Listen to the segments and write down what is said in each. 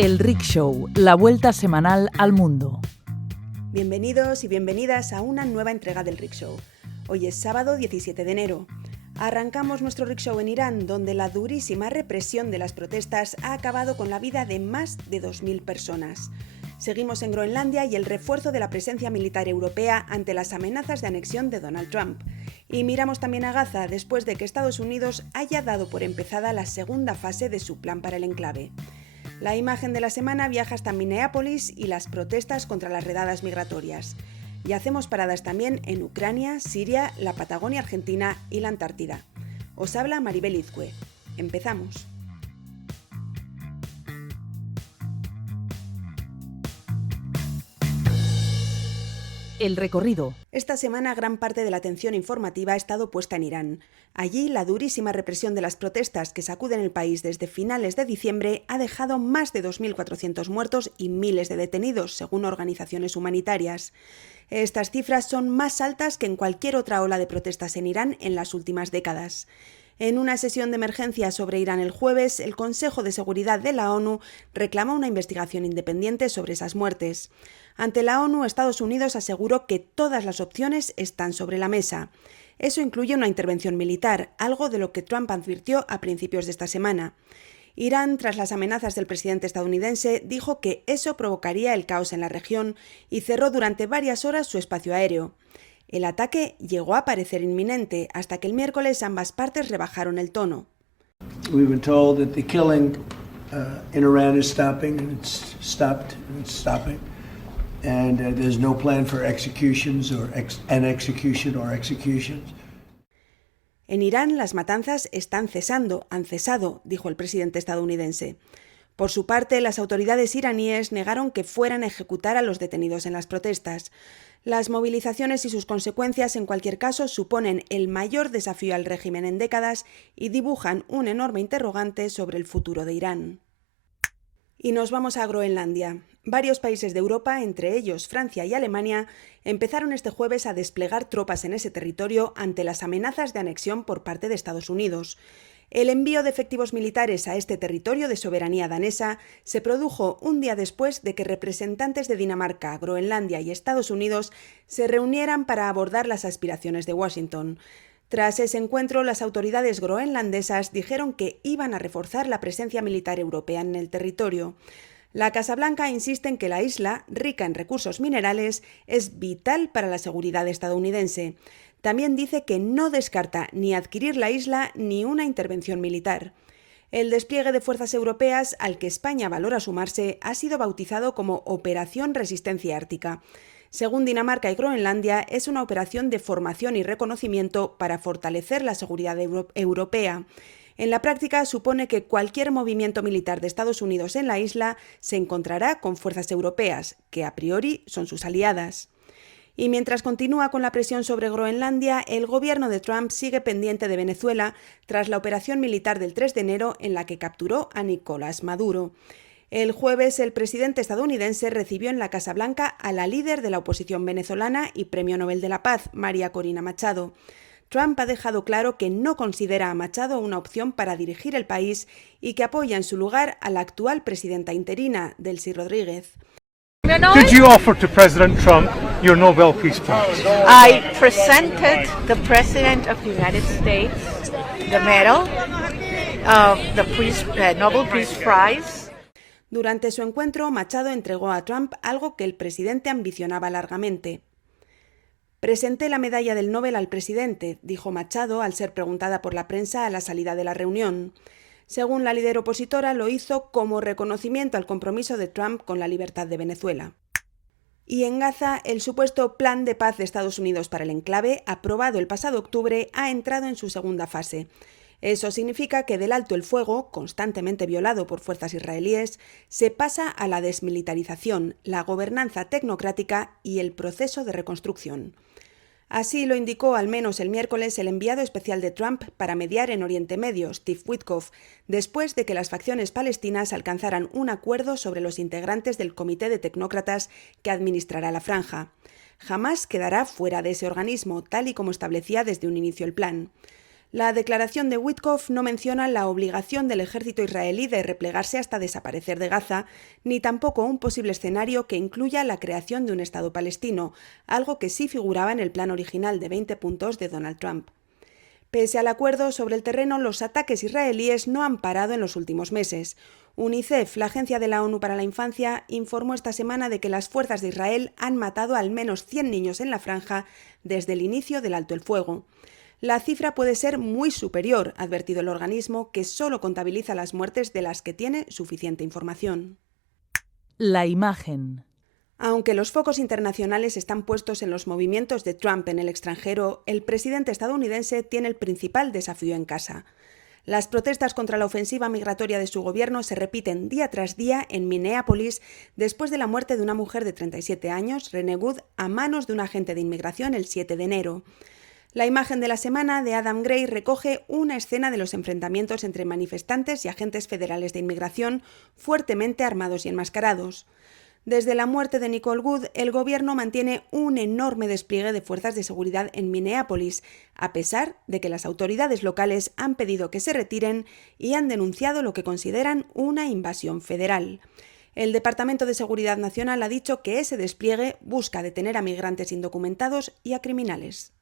El Rickshow, la vuelta semanal al mundo. Bienvenidos y bienvenidas a una nueva entrega del Rickshow. Hoy es sábado 17 de enero. Arrancamos nuestro Rickshow en Irán, donde la durísima represión de las protestas ha acabado con la vida de más de 2.000 personas. Seguimos en Groenlandia y el refuerzo de la presencia militar europea ante las amenazas de anexión de Donald Trump. Y miramos también a Gaza después de que Estados Unidos haya dado por empezada la segunda fase de su plan para el enclave. La imagen de la semana viaja hasta Minneapolis y las protestas contra las redadas migratorias. Y hacemos paradas también en Ucrania, Siria, la Patagonia Argentina y la Antártida. Os habla Maribel Izcue. Empezamos. El recorrido. Esta semana gran parte de la atención informativa ha estado puesta en Irán. Allí la durísima represión de las protestas que sacuden el país desde finales de diciembre ha dejado más de 2.400 muertos y miles de detenidos, según organizaciones humanitarias. Estas cifras son más altas que en cualquier otra ola de protestas en Irán en las últimas décadas. En una sesión de emergencia sobre Irán el jueves, el Consejo de Seguridad de la ONU reclamó una investigación independiente sobre esas muertes. Ante la ONU, Estados Unidos aseguró que todas las opciones están sobre la mesa. Eso incluye una intervención militar, algo de lo que Trump advirtió a principios de esta semana. Irán, tras las amenazas del presidente estadounidense, dijo que eso provocaría el caos en la región y cerró durante varias horas su espacio aéreo. El ataque llegó a parecer inminente hasta que el miércoles ambas partes rebajaron el tono. We've been told that the killing in Iran is stopping, and it's stopped, and it's stopping. And there's no plan for executions or executions. En Irán las matanzas están cesando, han cesado, dijo el presidente estadounidense. Por su parte, las autoridades iraníes negaron que fueran a ejecutar a los detenidos en las protestas. Las movilizaciones y sus consecuencias, en cualquier caso, suponen el mayor desafío al régimen en décadas y dibujan un enorme interrogante sobre el futuro de Irán. Y nos vamos a Groenlandia. Varios países de Europa, entre ellos Francia y Alemania, empezaron este jueves a desplegar tropas en ese territorio ante las amenazas de anexión por parte de Estados Unidos. El envío de efectivos militares a este territorio de soberanía danesa se produjo un día después de que representantes de Dinamarca, Groenlandia y Estados Unidos se reunieran para abordar las aspiraciones de Washington. Tras ese encuentro, las autoridades groenlandesas dijeron que iban a reforzar la presencia militar europea en el territorio. La Casa Blanca insiste en que la isla, rica en recursos minerales, es vital para la seguridad estadounidense. También dice que no descarta ni adquirir la isla ni una intervención militar. El despliegue de fuerzas europeas, al que España valora sumarse, ha sido bautizado como Operación Resistencia Ártica. Según Dinamarca y Groenlandia, es una operación de formación y reconocimiento para fortalecer la seguridad europea. En la práctica supone que cualquier movimiento militar de Estados Unidos en la isla se encontrará con fuerzas europeas, que a priori son sus aliadas. Y mientras continúa con la presión sobre Groenlandia, el gobierno de Trump sigue pendiente de Venezuela tras la operación militar del 3 de enero en la que capturó a Nicolás Maduro. El jueves, el presidente estadounidense recibió en la Casa Blanca a la líder de la oposición venezolana y Premio Nobel de la Paz, María Corina Machado. Trump ha dejado claro que no considera a Machado una opción para dirigir el país y que apoya en su lugar a la actual presidenta interina, Delcy Rodríguez. Did you offer to President Trump your Nobel Peace Prize? I presented the President of the United States the medal of the Nobel Peace Prize. Durante su encuentro, Machado entregó a Trump algo que el presidente ambicionaba largamente. Presenté la medalla del Nobel al presidente, dijo Machado al ser preguntada por la prensa a la salida de la reunión. Según la líder opositora, lo hizo como reconocimiento al compromiso de Trump con la libertad de Venezuela. Y en Gaza, el supuesto Plan de Paz de Estados Unidos para el enclave, aprobado el pasado octubre, ha entrado en su segunda fase. Eso significa que del alto el fuego, constantemente violado por fuerzas israelíes, se pasa a la desmilitarización, la gobernanza tecnocrática y el proceso de reconstrucción. Así lo indicó al menos el miércoles el enviado especial de Trump para mediar en Oriente Medio, Steve Witkoff, después de que las facciones palestinas alcanzaran un acuerdo sobre los integrantes del Comité de Tecnócratas que administrará la franja. Jamás quedará fuera de ese organismo, tal y como establecía desde un inicio el plan. La declaración de Witkoff no menciona la obligación del ejército israelí de replegarse hasta desaparecer de Gaza, ni tampoco un posible escenario que incluya la creación de un Estado palestino, algo que sí figuraba en el plan original de 20 puntos de Donald Trump. Pese al acuerdo sobre el terreno, los ataques israelíes no han parado en los últimos meses. UNICEF, la Agencia de la ONU para la Infancia, informó esta semana de que las fuerzas de Israel han matado al menos 100 niños en la franja desde el inicio del alto el fuego. La cifra puede ser muy superior, ha advertido el organismo, que solo contabiliza las muertes de las que tiene suficiente información. La imagen. Aunque los focos internacionales están puestos en los movimientos de Trump en el extranjero, el presidente estadounidense tiene el principal desafío en casa. Las protestas contra la ofensiva migratoria de su gobierno se repiten día tras día en Minneapolis después de la muerte de una mujer de 37 años, Renee Wood, a manos de un agente de inmigración el 7 de enero. La imagen de la semana de Adam Gray recoge una escena de los enfrentamientos entre manifestantes y agentes federales de inmigración fuertemente armados y enmascarados. Desde la muerte de Nicole Wood, el gobierno mantiene un enorme despliegue de fuerzas de seguridad en Minneapolis, a pesar de que las autoridades locales han pedido que se retiren y han denunciado lo que consideran una invasión federal. El Departamento de Seguridad Nacional ha dicho que ese despliegue busca detener a migrantes indocumentados y a criminales.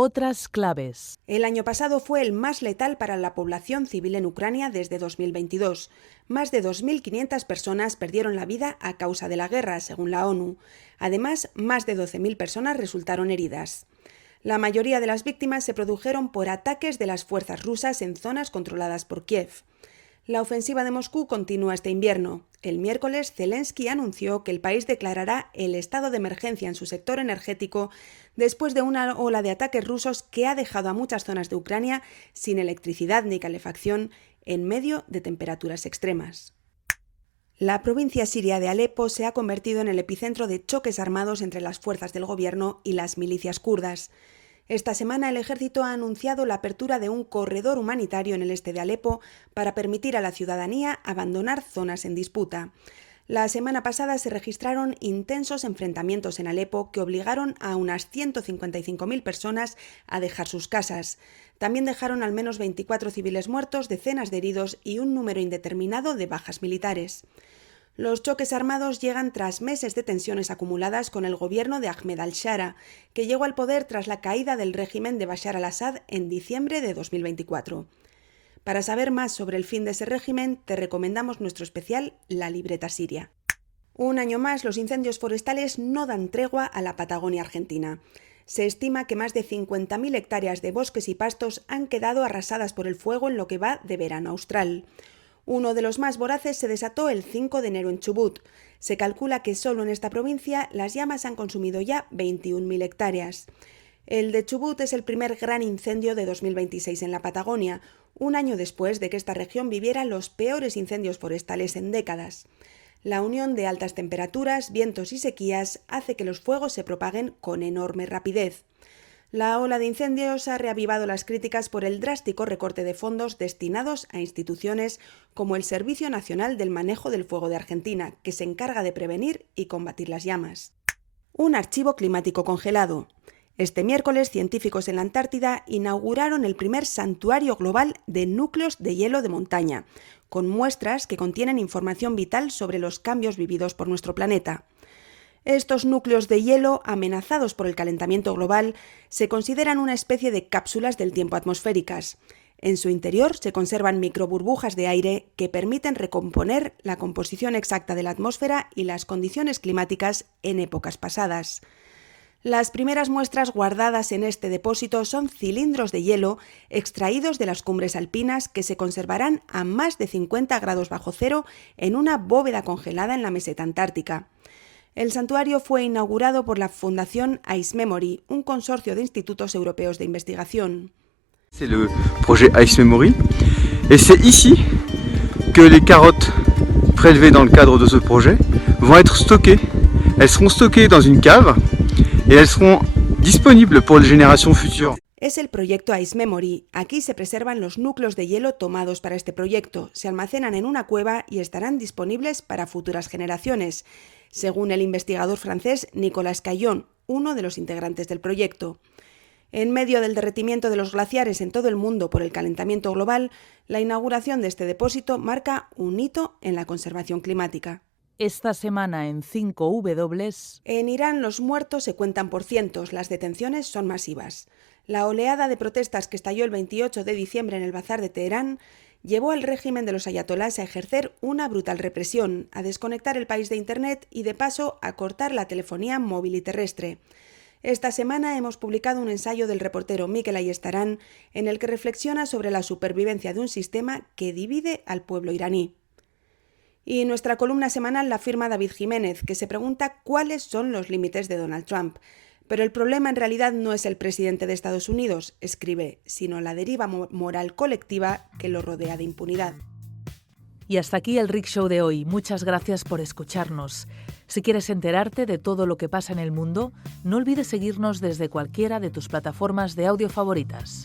Otras claves. El año pasado fue el más letal para la población civil en Ucrania desde 2022. Más de 2.500 personas perdieron la vida a causa de la guerra, según la ONU. Además, más de 12.000 personas resultaron heridas. La mayoría de las víctimas se produjeron por ataques de las fuerzas rusas en zonas controladas por Kiev. La ofensiva de Moscú continúa este invierno. El miércoles, Zelensky anunció que el país declarará el estado de emergencia en su sector energético después de una ola de ataques rusos que ha dejado a muchas zonas de Ucrania sin electricidad ni calefacción en medio de temperaturas extremas. La provincia siria de Alepo se ha convertido en el epicentro de choques armados entre las fuerzas del gobierno y las milicias kurdas. Esta semana el ejército ha anunciado la apertura de un corredor humanitario en el este de Alepo para permitir a la ciudadanía abandonar zonas en disputa. La semana pasada se registraron intensos enfrentamientos en Alepo que obligaron a unas 155.000 personas a dejar sus casas. También dejaron al menos 24 civiles muertos, decenas de heridos y un número indeterminado de bajas militares. Los choques armados llegan tras meses de tensiones acumuladas con el gobierno de Ahmed al-Shara, que llegó al poder tras la caída del régimen de Bashar al-Assad en diciembre de 2024. Para saber más sobre el fin de ese régimen, te recomendamos nuestro especial La libreta siria. Un año más, los incendios forestales no dan tregua a la Patagonia argentina. Se estima que más de 50.000 hectáreas de bosques y pastos han quedado arrasadas por el fuego en lo que va de verano austral. Uno de los más voraces se desató el 5 de enero en Chubut. Se calcula que solo en esta provincia las llamas han consumido ya 21.000 hectáreas. El de Chubut es el primer gran incendio de 2026 en la Patagonia, un año después de que esta región viviera los peores incendios forestales en décadas. La unión de altas temperaturas, vientos y sequías hace que los fuegos se propaguen con enorme rapidez. La ola de incendios ha reavivado las críticas por el drástico recorte de fondos destinados a instituciones como el Servicio Nacional del Manejo del Fuego de Argentina, que se encarga de prevenir y combatir las llamas. Un archivo climático congelado. Este miércoles, científicos en la Antártida inauguraron el primer santuario global de núcleos de hielo de montaña, con muestras que contienen información vital sobre los cambios vividos por nuestro planeta. Estos núcleos de hielo, amenazados por el calentamiento global, se consideran una especie de cápsulas del tiempo atmosféricas. En su interior se conservan microburbujas de aire que permiten recomponer la composición exacta de la atmósfera y las condiciones climáticas en épocas pasadas. Las primeras muestras guardadas en este depósito son cilindros de hielo extraídos de las cumbres alpinas que se conservarán a más de 50 grados bajo cero en una bóveda congelada en la meseta antártica. El santuario fue inaugurado por la Fundación Ice Memory, un consorcio de institutos europeos de investigación. C'est le projet Ice Memory et c'est ici que les carottes prélevées dans le cadre de ce projet vont être stockées. Elles seront stockées dans une cave et elles seront disponibles pour les générations futures. Es el proyecto Ice Memory. Aquí se preservan los núcleos de hielo tomados para este proyecto, se almacenan en una cueva y estarán disponibles para futuras generaciones, según el investigador francés Nicolas Caillon, uno de los integrantes del proyecto. En medio del derretimiento de los glaciares en todo el mundo por el calentamiento global, la inauguración de este depósito marca un hito en la conservación climática. Esta semana en 5W. En Irán los muertos se cuentan por cientos, las detenciones son masivas. La oleada de protestas que estalló el 28 de diciembre en el bazar de Teherán llevó al régimen de los ayatolás a ejercer una brutal represión, a desconectar el país de Internet y, de paso, a cortar la telefonía móvil y terrestre. Esta semana hemos publicado un ensayo del reportero Mikel Ayestarán en el que reflexiona sobre la supervivencia de un sistema que divide al pueblo iraní. Y nuestra columna semanal la firma David Jiménez, que se pregunta cuáles son los límites de Donald Trump. Pero el problema en realidad no es el presidente de Estados Unidos, escribe, sino la deriva moral colectiva que lo rodea de impunidad. Y hasta aquí el Rick Show de hoy. Muchas gracias por escucharnos. Si quieres enterarte de todo lo que pasa en el mundo, no olvides seguirnos desde cualquiera de tus plataformas de audio favoritas.